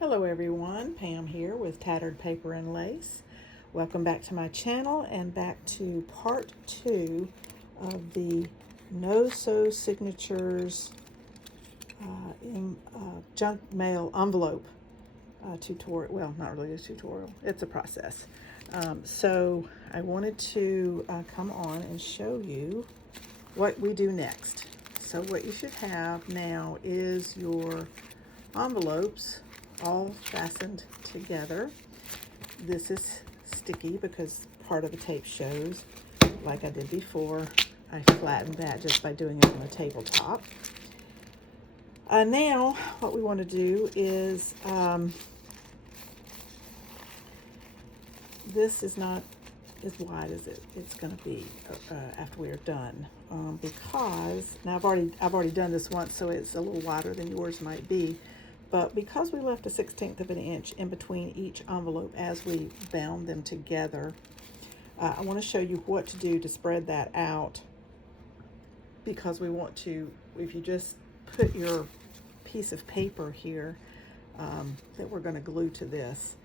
Hello everyone, Pam here with Tattered Paper and Lace. Welcome back to my channel and back to part 2 of the No Sew Signatures junk mail envelope tutorial. Well, not really a tutorial, it's a process. So I wanted to come on and show you what we do next. So what you should have now is your envelopes all fastened together. This is sticky because part of the tape shows. Like I did before, I flattened that just by doing it on the tabletop. Now what we want to do is, this is not as wide as it's going to be after we are done, because now I've already done this once, so it's a little wider than yours might be. But because we left a 1/16 of an inch in between each envelope as we bound them together, I want to show you what to do to spread that out, because we want to, if you just put your piece of paper here that we're going to glue to this,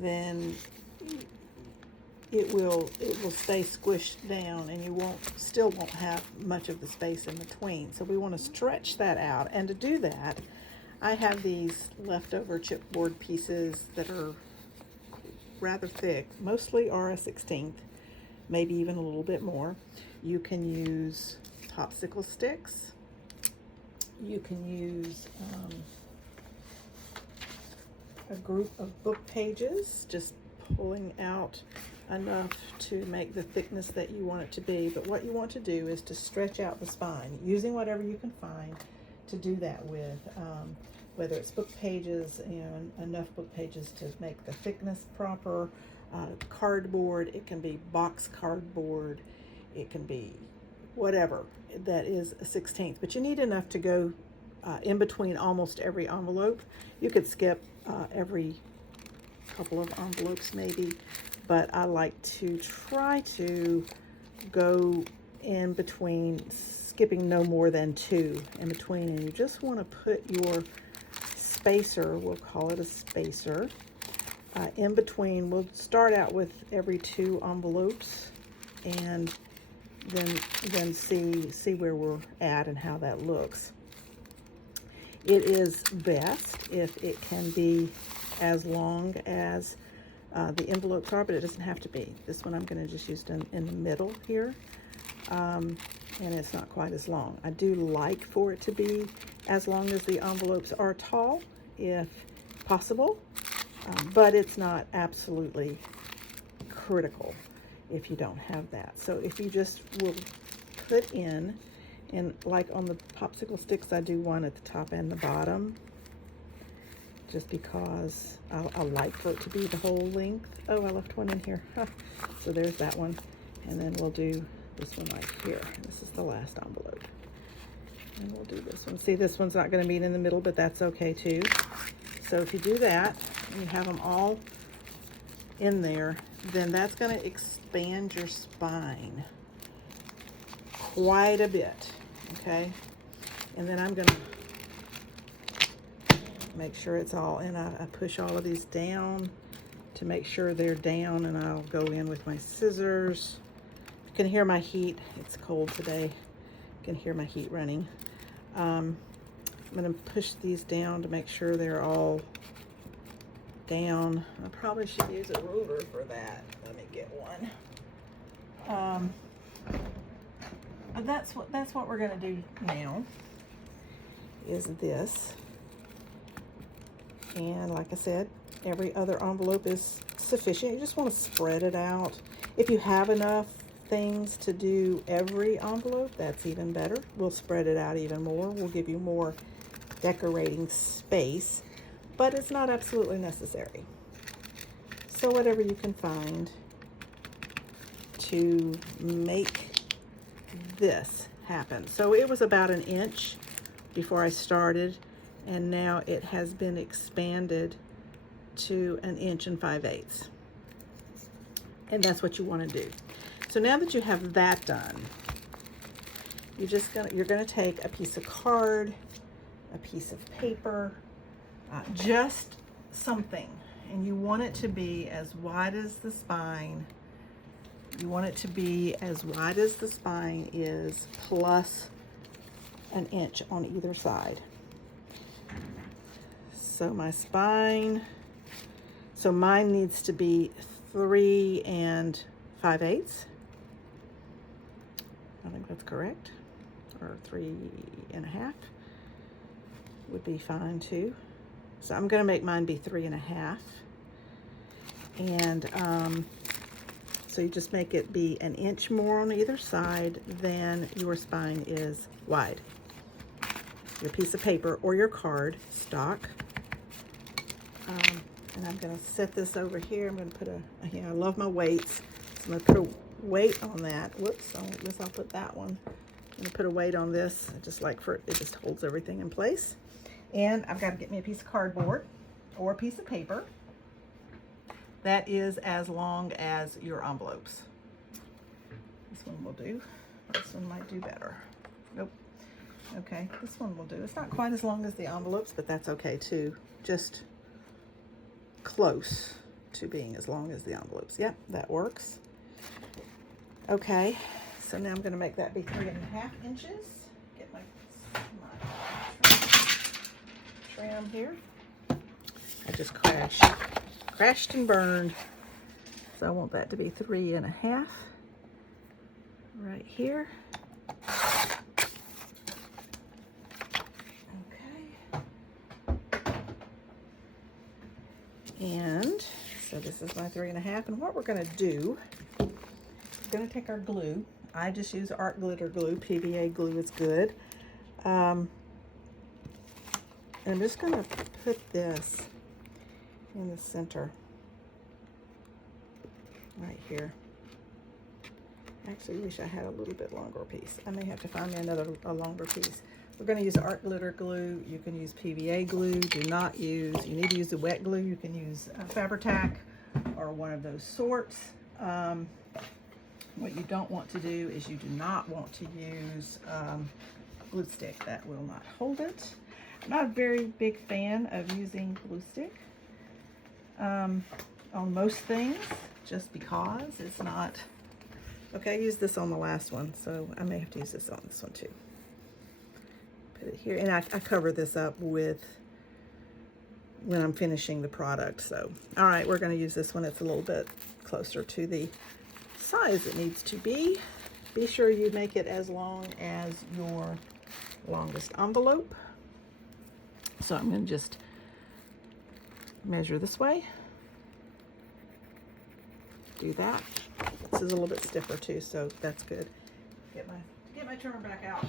then it will stay squished down and you still won't have much of the space in between. So we want to stretch that out, and to do that I have these leftover chipboard pieces that are rather thick, mostly are a 1/16, maybe even a little bit more. You can use popsicle sticks. You can use a group of book pages, just pulling out enough to make the thickness that you want it to be. But what you want to do is to stretch out the spine using whatever you can find to do that with, whether it's book pages and enough book pages to make the thickness proper, cardboard, it can be box cardboard, it can be whatever that is a 1/16, but you need enough to go in between almost every envelope. You could skip every couple of envelopes maybe, but I like to try to go in between, skipping no more than 2 in between. And you just want to put your spacer, we'll call it a spacer, in between. We'll start out with every 2 envelopes and then see where we're at and how that looks. It is best if it can be as long as the envelopes are, but it doesn't have to be. This one I'm going to just use in the middle here. And it's not quite as long. I do like for it to be as long as the envelopes are tall, if possible, but it's not absolutely critical if you don't have that. So if you just will put in, and like on the popsicle sticks, I do one at the top and the bottom, just because I like for it to be the whole length. Oh, I left one in here. So there's that one. And then we'll do this one right here. This is the last envelope. And we'll do this one. See, this one's not going to meet in the middle, but that's okay too. So if you do that, and you have them all in there, then that's going to expand your spine quite a bit, okay? And then I'm going to make sure it's all in. I push all of these down to make sure they're down, and I'll go in with my scissors. You can hear my heat. It's cold today. You can hear my heat running. I'm going to push these down to make sure they're all down. I probably should use a ruler for that. Let me get one. But that's what we're going to do now, is this. And like I said, every other envelope is sufficient. You just want to spread it out. If you have enough things to do every envelope, that's even better. We'll spread it out even more. We'll give you more decorating space, but it's not absolutely necessary. So whatever you can find to make this happen. So it was about an inch before I started, and now it has been expanded to 1 5/8 inches. And that's what you want to do. So now that you have that done, you're gonna take a piece of card, a piece of paper, just something. And you want it to be as wide as the spine. You want it to be as wide as the spine is, plus an inch on either side. So my spine, so mine needs to be 3 5/8. I think that's correct. Or 3 1/2 would be fine too. So I'm going to make mine be 3 1/2. And so you just make it be an inch more on either side than your spine is wide. Your piece of paper or your card stock. And I'm going to set this over here. I'm going to put I love my weights. So I'm going to put a weight on that. Whoops, I'll put that one. I'm going to put a weight on this, just like it just holds everything in place. And I've got to get me a piece of cardboard or a piece of paper that is as long as your envelopes. This one will do. This one might do better. Nope. Okay, this one will do. It's not quite as long as the envelopes, but that's okay too. Just close to being as long as the envelopes. Yep, that works. Okay, so now I'm going to make that be 3 1/2 inches. Get my trim here. I just crashed and burned. So I want that to be 3 1/2 right here. And so this is my 3 1/2. And what we're going to do, we're going to take our glue. I just use art glitter glue. PVA glue is good. And I'm just going to put this in the center right here. I actually wish I had a little bit longer piece. I may have to find me a longer piece. We're going to use art glitter glue. You can use PVA glue. You need to use the wet glue. You can use Fabri-Tac or one of those sorts. What you don't want to do is you do not want to use glue stick. That will not hold it. I'm not a very big fan of using glue stick on most things, just because it's not. Okay, I used this on the last one, so I may have to use this on this one too. Put it here, and I cover this up with when I'm finishing the product. So, all right, we're going to use this one. It's a little bit closer to the size it needs to be. Be sure you make it as long as your longest envelope. So I'm going to just measure this way. Do that. This is a little bit stiffer too, so that's good. Get my trimmer back out.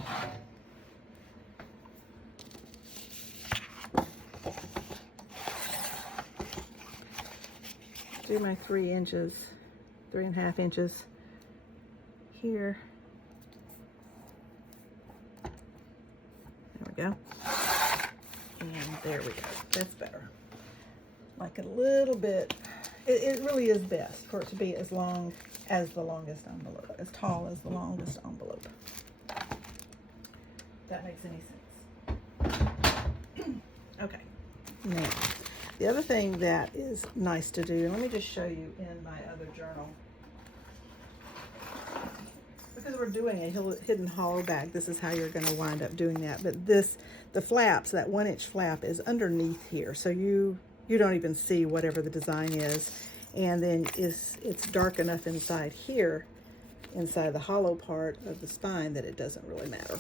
Do my 3 1/2 inches here. There we go. And there we go. That's better. Like a little bit. It really is best for it to be as long as the longest envelope, as tall as the longest envelope. If that makes any sense. Okay. Now, the other thing that is nice to do, and let me just show you in my other journal. Because we're doing a hidden hollow bag, this is how you're going to wind up doing that. But the flaps, that 1-inch flap is underneath here, so you don't even see whatever the design is. And then it's dark enough inside here, inside the hollow part of the spine, that it doesn't really matter.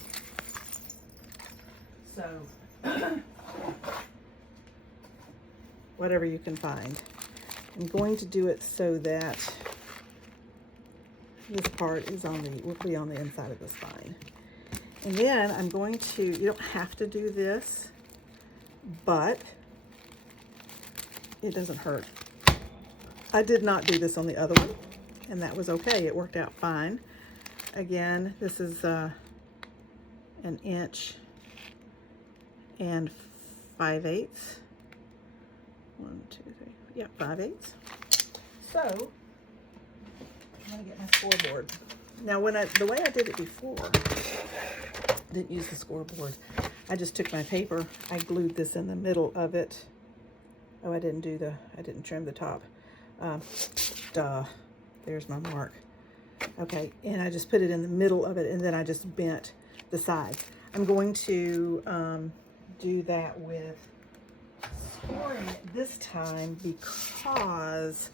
So whatever you can find. I'm going to do it so that this part will be on the inside of the spine. And then I'm going to, you don't have to do this, but it doesn't hurt. I did not do this on the other one, and that was okay. It worked out fine. Again, this is an 1 5/8. 1, 2, 3. Yeah, 5/8. So I'm gonna get my scoreboard. Now, the way I did it before, didn't use the scoreboard. I just took my paper, I glued this in the middle of it. Oh, I didn't trim the top. Duh, there's my mark. Okay, and I just put it in the middle of it, and then I just bent the side. I'm going to do that with scoring it this time because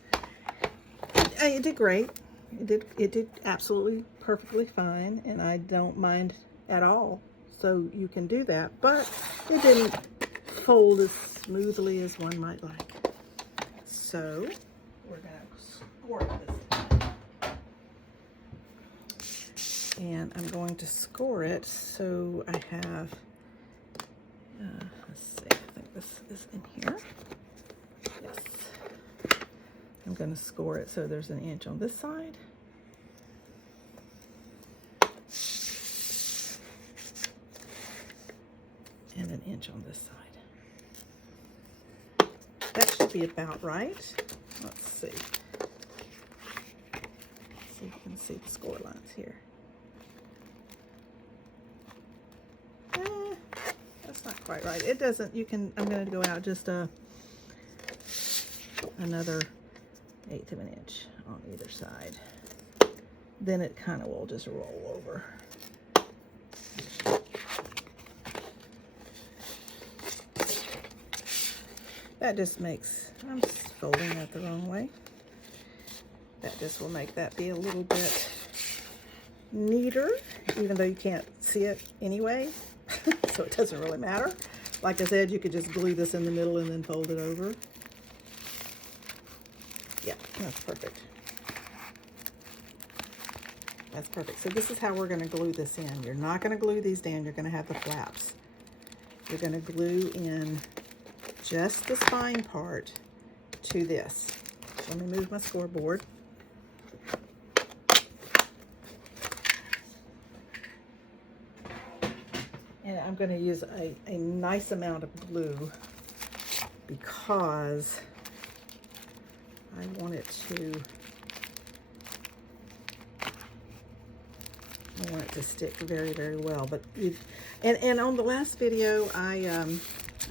it did great. It did absolutely perfectly fine, and I don't mind at all. So you can do that, but it didn't fold as smoothly as one might like. So we're gonna score it this time. And I'm going to score it so I have, let's see, I think this is in here. Yes. I'm going to score it so there's an inch on this side. And an inch on this side. That should be about right. Let's see. So you can see the score lines here. That's not quite right. It doesn't, I'm going to go out just another 1/8 of an inch on either side. Then it kind of will just roll over. That just makes, I'm just folding that the wrong way. That just will make that be a little bit neater, even though you can't see it anyway. So it doesn't really matter. Like I said, you could just glue this in the middle and then fold it over. Yeah, that's perfect. That's perfect. So this is how we're going to glue this in. You're not going to glue these down. You're going to have the flaps. You're going to glue in just the spine part to this. So let me move my scoreboard. And I'm going to use a nice amount of glue because I want it to stick very, very well. But and on the last video, I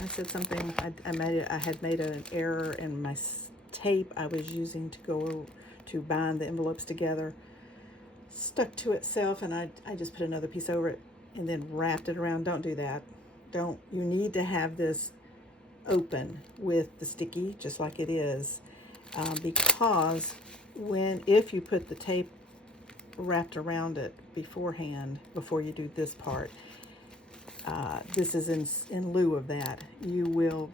said something. I had made an error in my tape I was using to bind the envelopes together. Stuck to itself, and I just put another piece over it and then wrapped it around. Don't do that. You need to have this open with the sticky, just like it is, because if you put the tape wrapped around it beforehand, before you do this part, this is in lieu of that. You will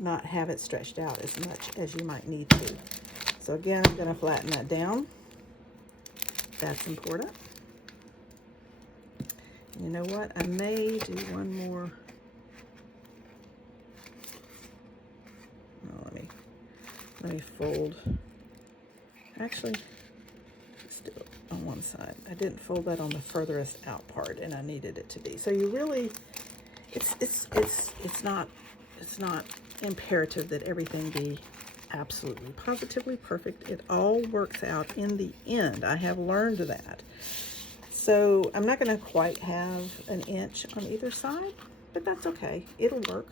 not have it stretched out as much as you might need to. So again, I'm going to flatten that down. That's important. You know what? I may do one more. Oh, let me fold. Actually, let's do it on one side. I didn't fold that on the furthest out part, and I needed it to be. So you really, it's not imperative that everything be absolutely positively perfect. It all works out in the end. I have learned that. So I'm not going to quite have an inch on either side, but that's okay. It'll work.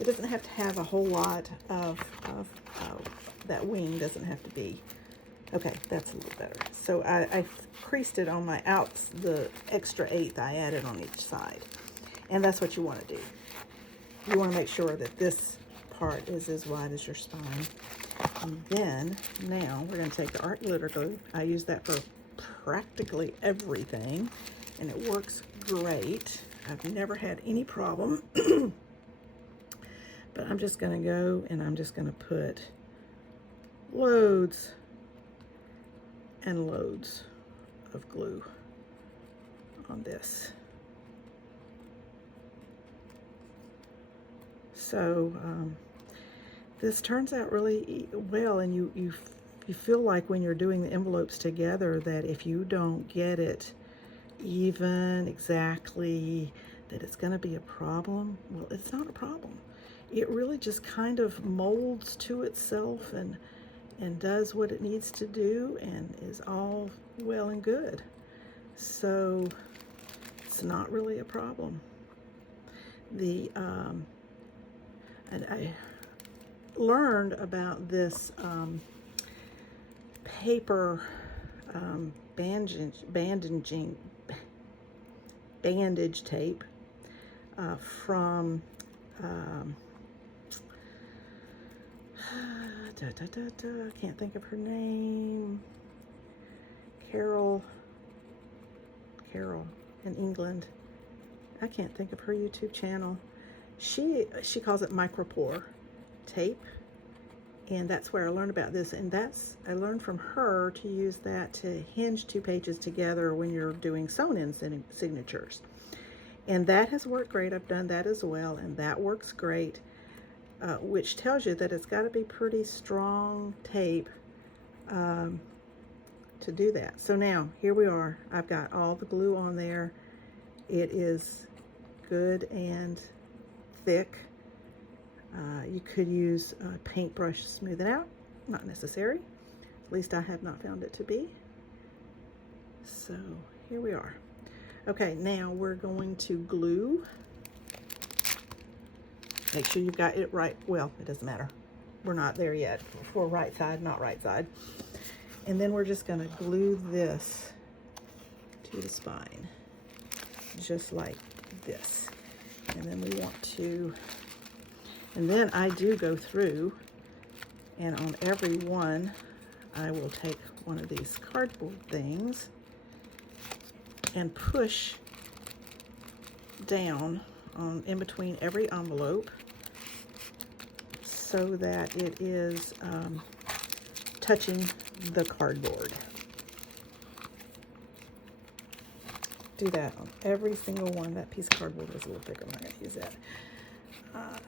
It doesn't have to have a whole lot of that wing doesn't have to be. Okay, that's a little better. So I creased it on my outs, the extra 1/8 I added on each side. And that's what you want to do. You want to make sure that this part is as wide as your spine. And then, now, we're going to take the art glitter glue. I use that for practically everything, and it works great. I've never had any problem. But I'm just going to go and I'm just going to put loads and loads of glue on this. So this turns out really well, and you feel like when you're doing the envelopes together that if you don't get it even exactly, that it's going to be a problem. Well, it's not a problem. It really just kind of molds to itself and does what it needs to do and is all well and good. So it's not really a problem. and I learned about this paper bandage tape from I can't think of her name. Carol in England. I can't think of her YouTube channel. She calls it micropore tape, and that's where I learned about this. And I learned from her to use that to hinge 2 pages together when you're doing sewn-in signatures. And that has worked great. I've done that as well, and that works great, which tells you that it's got to be pretty strong tape to do that. So now, here we are. I've got all the glue on there. It is good and thick. You could use a paintbrush to smooth it out. Not necessary. At least I have not found it to be. So, here we are. Okay, now we're going to glue. Make sure you've got it right. Well, it doesn't matter. We're not there yet. For right side, not right side. And then we're just going to glue this to the spine, just like this. And then we want to, and then I do go through, and on every one, I will take one of these cardboard things and push down on in between every envelope so that it is touching the cardboard. Do that on every single one. That piece of cardboard is a little thicker. I'm not going to use that.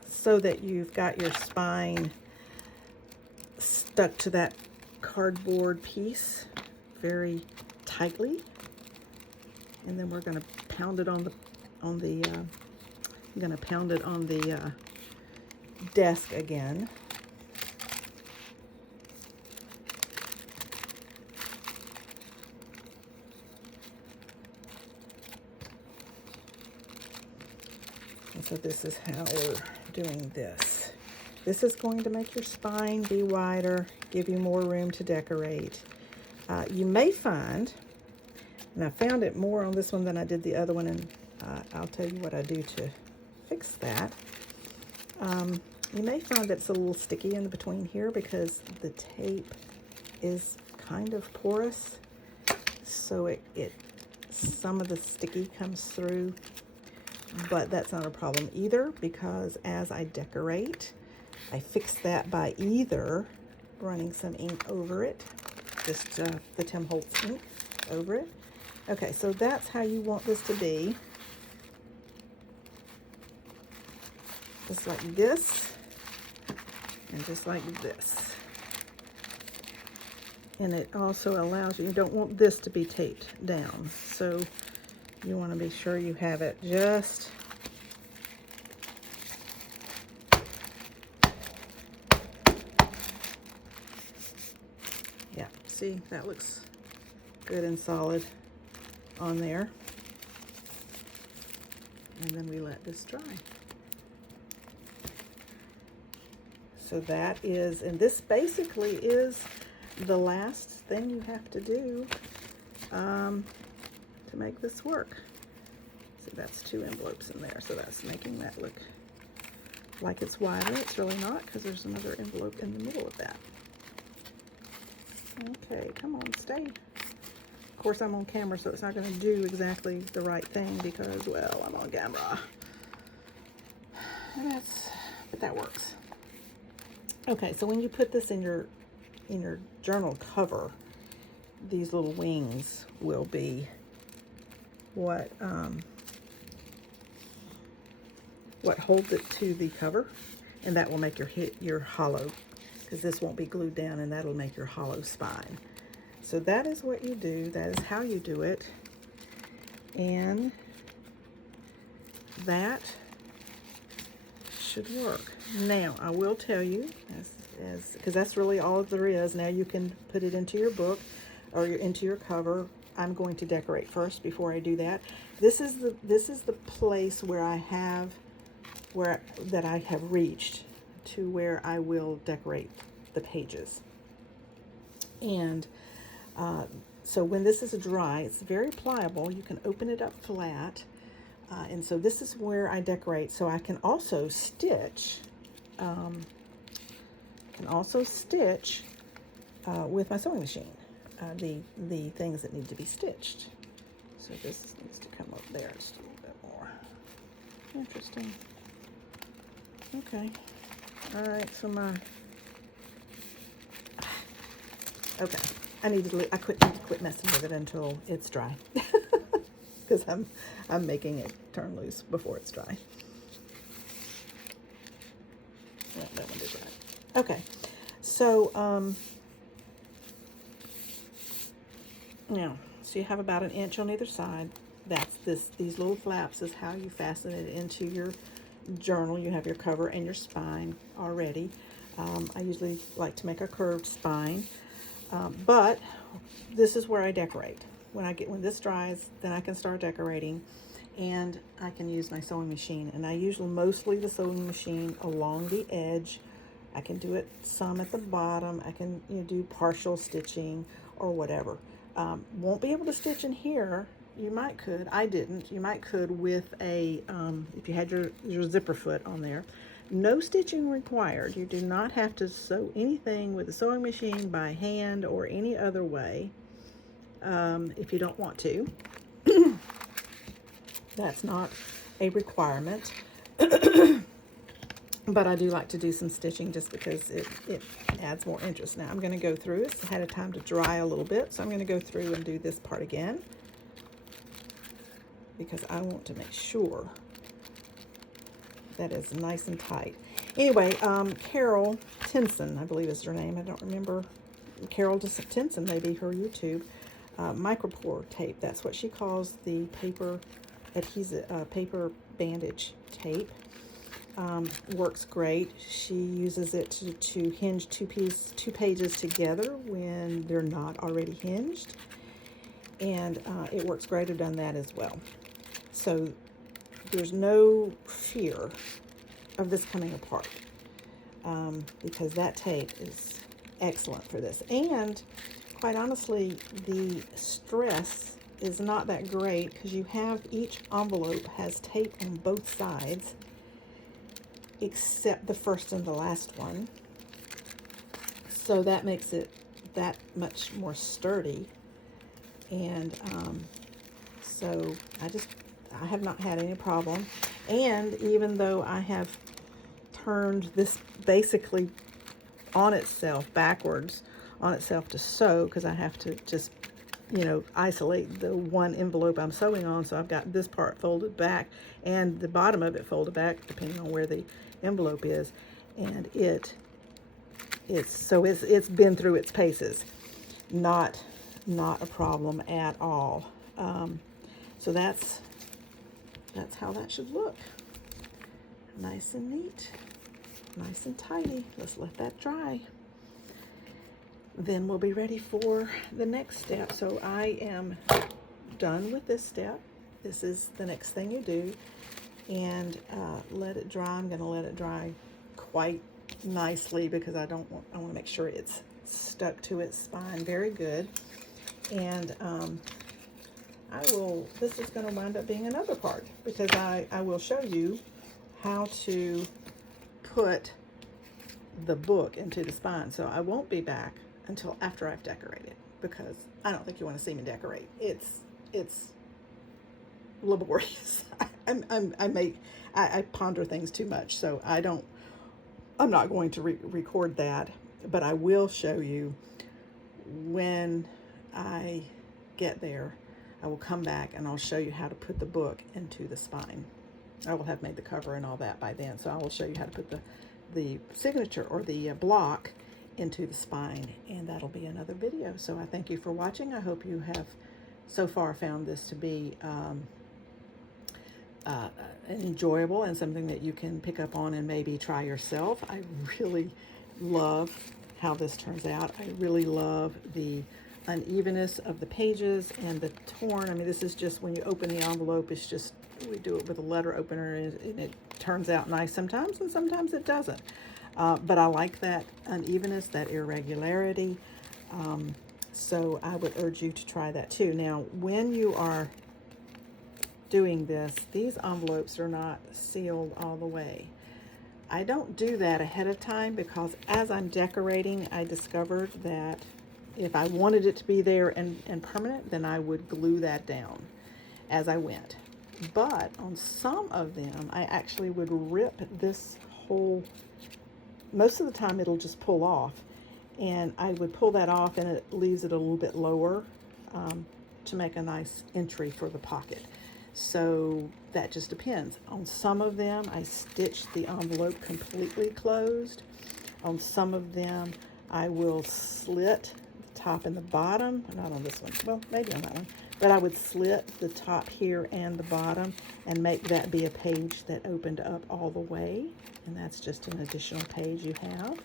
So that you've got your spine stuck to that cardboard piece very tightly. And then we're going to pound it on the I'm going to pound it on the desk again. And so this is how we're doing this. This is going to make your spine be wider, give you more room to decorate. You may find, and I found it more on this one than I did the other one, and I'll tell you what I do to fix that. You may find that it's a little sticky in between here because the tape is kind of porous, so some of the sticky comes through, but that's not a problem either, because as I decorate, I fix that by either running some ink over it, just the Tim Holtz ink over it. Okay, so that's how you want this to be. Just like this, and just like this. And it also allows you don't want this to be taped down, so you want to be sure you have it just yeah, see, that looks good and solid on there. And then we let this dry. So that is, and this basically is the last thing you have to do to make this work. So that's 2 envelopes in there, so that's making that look like it's wider. It's really not, because there's another envelope in the middle of that. Okay, come on, stay. Of course, I'm on camera, so it's not going to do exactly the right thing because, well, I'm on camera. But that works. Okay, so when you put this in your journal cover, these little wings will be what holds it to the cover, and that will make your hollow, because this won't be glued down, and that'll make your hollow spine. So that is what you do. That is how you do it, and that should work. Now, I will tell you, because that's really all there is. Now you can put it into your book or into your cover. I'm going to decorate first before I do that. This is the place where I have that I have reached to where I will decorate the pages. And so when this is dry, it's very pliable. You can open it up flat. And so this is where I decorate. So I can also stitch, with my sewing machine, the things that need to be stitched. So this needs to come up there just a little bit more. Interesting. Okay. All right. So okay. I need to quit messing with it until it's dry, because I'm making it turn loose before it's dry. Yeah, that one did right. Okay. So now, so you have about an inch on either side. That's these little flaps is how you fasten it into your journal. You have your cover and your spine already. I usually like to make a curved spine, but this is where I decorate. When this dries, then I can start decorating, and I can use my sewing machine. And I usually mostly the sewing machine along the edge. I can do it some at the bottom. I can do partial stitching or whatever. Won't be able to stitch in here. You might could. I didn't. You might could with a, if you had your zipper foot on there. No stitching required. You do not have to sew anything with a sewing machine by hand or any other way, if you don't want to. That's not a requirement. But I do like to do some stitching just because it adds more interest. Now I'm going to go through. It's had a time to dry a little bit, so I'm going to go through and do this part again, because I want to make sure that is nice and tight. Anyway, Carol Tinson, I believe is her name. I don't remember. Carol Tinson, maybe her YouTube. Micropore tape. That's what she calls the paper adhesive, paper bandage tape. Works great. She uses it to hinge two pages together when they're not already hinged, and it works great. I've done that as well. So there's no fear of this coming apart, because that tape is excellent for this. And quite honestly, the stress is not that great, because you have each envelope has tape on both sides, except the first and the last one. So that makes it that much more sturdy. And so I have not had any problem. And even though I have turned this basically on itself, backwards on itself to sew, because I have to just, isolate the one envelope I'm sewing on. So I've got this part folded back and the bottom of it folded back, depending on where the envelope is. And it's been through its paces. Not a problem at all. So that's how that should look. Nice and neat, nice and tidy. Let's let that dry. Then we'll be ready for the next step. So I am done with this step. This is the next thing you do. And let it dry. I'm going to let it dry quite nicely, because I want to make sure it's stuck to its spine very good. And this is going to wind up being another part, because I will show you how to put the book into the spine. So I won't be back until after I've decorated, because I don't think you want to see me decorate. It's laborious. I ponder things too much, so I'm not going to record that, but I will show you when I get there. I will come back and I'll show you how to put the book into the spine. I will have made the cover and all that by then, so I will show you how to put the signature or the block into the spine, and that'll be another video. So I thank you for watching. I hope you have so far found this to be enjoyable and something that you can pick up on and maybe try yourself. I really love how this turns out. I really love the unevenness of the pages and the torn. I mean, this is just, when you open the envelope, it's just we do it with a letter opener, and it turns out nice sometimes, and sometimes it doesn't. But I like that unevenness, that irregularity. So I would urge you to try that too. Now, when you are doing this, these envelopes are not sealed all the way. I don't do that ahead of time because as I'm decorating, I discovered that if I wanted it to be there and permanent, then I would glue that down as I went. But on some of them, I actually would rip this whole, most of the time it'll just pull off, and I would pull that off, and it leaves it a little bit lower to make a nice entry for the pocket. So that just depends. On some of them, I stitch the envelope completely closed. On some of them, I will slit the top and the bottom. Not on this one, well, maybe on that one. But I would slit the top here and the bottom and make that be a page that opened up all the way. And that's just an additional page you have.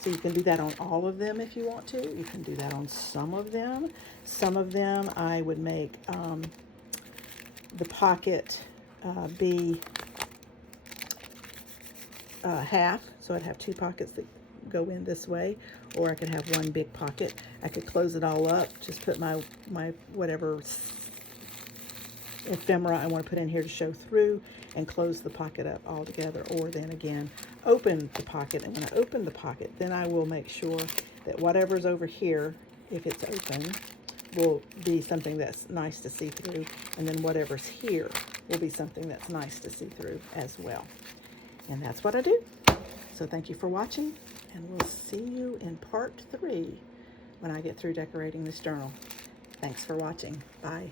So you can do that on all of them if you want to. You can do that on some of them. Some of them I would make the pocket be half. So I'd have two pockets that go in this way, or I could have one big pocket. I could close it all up, just put my whatever ephemera I want to put in here to show through, and close the pocket up all together, or then again open the pocket. And when I open the pocket, then I will make sure that whatever's over here, if it's open, will be something that's nice to see through, and then whatever's here will be something that's nice to see through as well. And that's what I do. So thank you for watching, and we'll see you in part 3 when I get through decorating this journal. Thanks for watching. Bye.